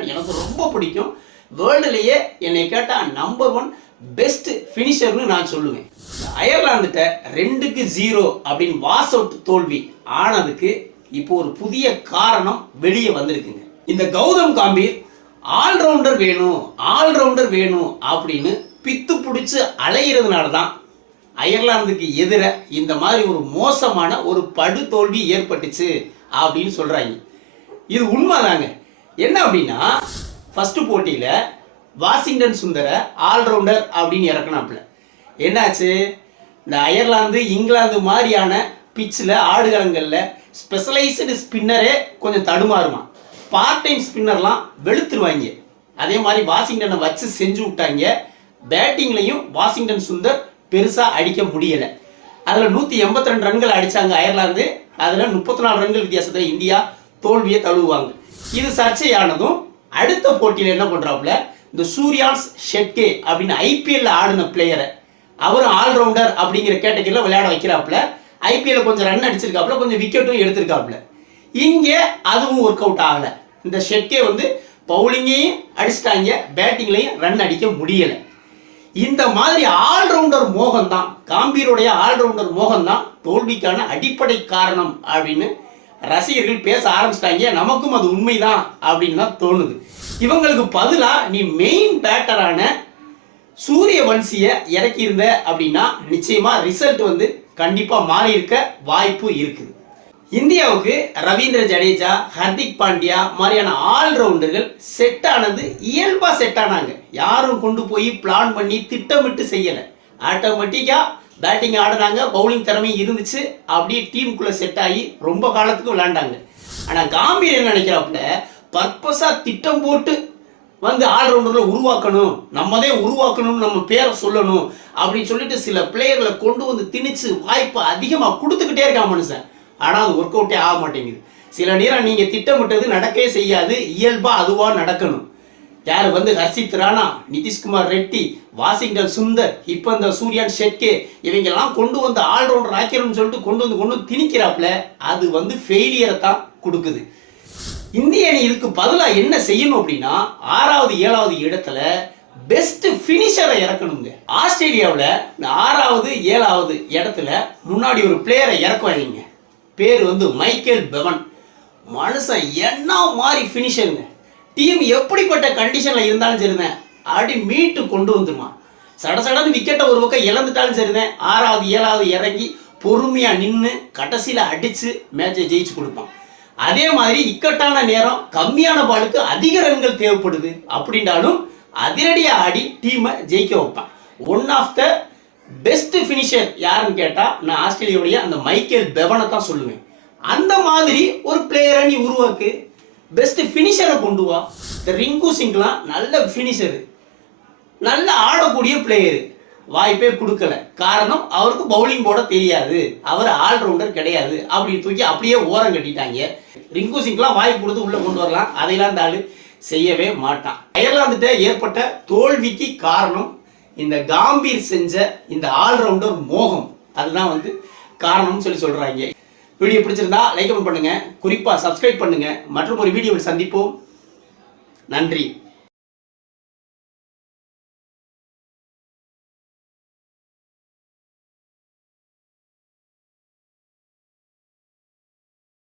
Batsman, எனக்கு ரொம்ப பிடிக்கும். வேர்ல்டுலேயே என்னை கேட்டால் நம்பர் 1 பெஸ்ட் ஃபினிஷர்னு நான் சொல்லுவேன். அயர்லாந்துட்ட 2-0 அப்படின்னு வாஸ் அவுட் தோல்வி ஆனதுக்கு இப்போ ஒரு புதிய காரணம் வெளியே வந்திருக்குங்க. இந்த கௌதம் காம்பீர் ஆல்ரவுண்டர் வேணும் அப்படின்னு பித்து பிடிச்சு அலையிறதுனால தான் அயர்லாந்துக்கு எதிர இந்த மாதிரி ஒரு மோசமான ஒரு படு தோல்வி ஏற்பட்டுச்சு அப்படின்னு சொல்றாங்க. இது உண்மைதாங்க. என்ன அப்படின்னா, ஃபர்ஸ்ட் போட்டியில வாஷிங்டன் சுந்தர ஆல்ரவுண்டர் அப்படின்னு இறக்கினாப்புல. என்னாச்சு, இந்த அயர்லாந்து இங்கிலாந்து மாதிரியான பிச்சில் ஆடுகளங்களில் ஸ்பெஷலைஸ்டு ஸ்பின்னரே கொஞ்சம் தடுமாறுமா. Part time ஸ்பின்னர்லாம் வெளுத்துருவாங்க. அதே மாதிரி வாஷிங்டனை வச்சு செஞ்சு விட்டாங்க. பேட்டிங்லையும் வாஷிங்டன் சுந்தர் பெருசாக அடிக்க முடியலை. அதில் 182 ரன்கள் அடித்தாங்க அயர்லாந்து. அதில் 34 ரன்கள் வித்தியாசத்தில் இந்தியா தோல்வியை தழுவுவாங்க. இது சர்ச்சையானதும் அடுத்த போட்டியில் என்ன பண்ணுறாப்புல, இந்த சூர்யான்ஸ் ஷெட்கே அப்படின்னு ஐபிஎல்ல ஆடின பிளேயரை அவரும் ஆல்ரவுண்டர் அப்படிங்கிற கேட்டகரியில் விளையாட வைக்கிறாப்புல. ஐபிஎல்ல கொஞ்சம் ரன் அடிச்சிருக்காப்புல, கொஞ்சம் விக்கெட்டும் எடுத்திருக்காப்புல. இங்கே அதுவும் ஒர்க் அவுட் ஆகலை. இந்த ஷெட்கே வந்து பவுலிங்கையும் அடிச்சிட்டாங்க, பேட்டிங்லையும் ரன் அடிக்க முடியலை. இந்த மாதிரி ஆல்ரவுண்டர் மோகம் தான், காம்பீருடைய ஆல்ரவுண்டர் மோகம் தான் தோல்விக்கான அடிப்படை காரணம் அப்படின்னு ரசிகர்கள் பேச ஆரம்பிச்சிட்டாங்க. நமக்கும் அது உண்மைதான் அப்படின்னு தான் தோணுது. இவங்களுக்கு பதிலாக நீ மெயின் பேட்டரான சூரியவன்சியை இறக்கியிருந்த அப்படின்னா நிச்சயமா ரிசல்ட் வந்து கண்டிப்பா மாறி இருக்க வாய்ப்பு இருக்குது. இந்தியாவுக்கு ரவீந்திர ஜடேஜா, ஹர்திக் பாண்டியா மாதிரியான ஆல்ரவுண்டர்கள் செட் ஆனது இயல்பா செட் ஆனாங்க. யாரும் கொண்டு போய் பிளான் பண்ணி திட்டமிட்டு செய்யலை. ஆட்டோமேட்டிக்கா பேட்டிங் ஆடினாங்க, பவுலிங் திறமை இருந்துச்சு, அப்படியே டீமுக்குள்ள செட் ஆகி ரொம்ப காலத்துக்கு விளையாண்டாங்க. ஆனா காம்பீர் என்ன நினைக்கிறாப்புல, பர்பஸா திட்டம் போட்டு வந்து ஆல்ரவுண்டர்ல உருவாக்கணும், நம்மதே உருவாக்கணும், நம்ம பேரை சொல்லணும் அப்படின்னு சொல்லிட்டு சில பிளேயர்களை கொண்டு வந்து திணிச்சு வாய்ப்பை அதிகமாக கொடுத்துக்கிட்டே இருக்கான் மனுஷன். ஆனால் அது ஒர்க் அவுட்டே ஆக மாட்டேங்குது. சில நேரம் நீங்க திட்டமிட்டது நடக்கவே செய்யாது, இயல்பா அதுவா நடக்கணும். யார் வந்து ஹர்ஷித் ராணா, நிதிஷ்குமார் ரெட்டி, வாஷிங்டன் சுந்தர், இப்போ இந்த சூர்யான் ஷெட்கே இவங்கெல்லாம் கொண்டு வந்து ஆல்ரவுண்டர் ஆக்கிறோம்னு சொல்லிட்டு கொண்டு வந்து திணிக்கிறாப்புல, அது வந்து ஃபெயிலியரை தான் கொடுக்குது. இந்திய அணி இதுக்கு பதிலாக என்ன செய்யணும் அப்படின்னா, 6வது 7வது இடத்துல பெஸ்ட் ஃபினிஷரை இறக்கணுங்க. ஆஸ்திரேலியாவில் இந்த 6வது 7வது இடத்துல முன்னாடி ஒரு பிளேயரை இறக்குவாங்க. பேர் வந்து மைக்கேல் பெவன். மனுஷன் என்ன மாதிரி ஃபினிஷருங்க. டீம் எப்படிப்பட்ட கண்டிஷன்ல இருந்தாலும் சரிதான், அப்படி மீட்டு கொண்டு வந்துருமா. சடசடன்னு விக்கெட்டை ஒரு பக்கம் இழந்துட்டாலும் சரிதான், 6வது 7வது இறங்கி பொறுமையா நின்று கடைசியில அடிச்சு மேட்சை ஜெயிச்சு கொடுப்பான். அதே மாதிரி இக்கட்டான நேரம், கம்மியான பாலுக்கு அதிக ரன்கள் தேவைப்படுது அப்படின்றாலும் அதிரடியா ஆடி டீமை ஜெயிக்க வைப்பான். One of the best finisher யாருன்னு கேட்டா நான் ஆஸ்திரேலியாவுடைய அந்த மைக்கேல் பெவனை தான் சொல்லுவேன். அந்த மாதிரி ஒரு பிளேயரை நீ உருவாக்கு, பெஸ்ட் ஃபினிஷரை கொண்டு வா. இந்த ரிங்கு சிங்லாம் நல்ல ஃபினிஷரு, நல்ல ஆடக்கூடிய பிளேயரு, வாய்ப்பே கொடுக்கல. காரணம் அவருக்கு பவுலிங் போட தெரியாது, அவர் ஆல்ரவுண்டர் கிடையாது அப்படின்னு தூக்கி அப்படியே ஓரம் கட்டிட்டாங்க. ரிங்கு சிங்லாம் வாய்ப்பு கொடுத்து உள்ள கொண்டு வரலாம், அதையெல்லாம் இந்த ஆளு செய்யவே மாட்டான். அயர்லாந்துட்ட ஏற்பட்ட தோல்விக்கு காரணம் இந்த காம்பீர் செஞ்ச இந்த ஆல்ரவுண்டர் மோகம், அதுதான் வந்து காரணம்னு சொல்றாங்க. வீடியோ பிடிச்சிருந்தா லைக் பண்ணுங்க, குறிப்பா சப்ஸ்கிரைப் பண்ணுங்க. மற்றும் ஒரு வீடியோவில் சந்திப்போம். நன்றி.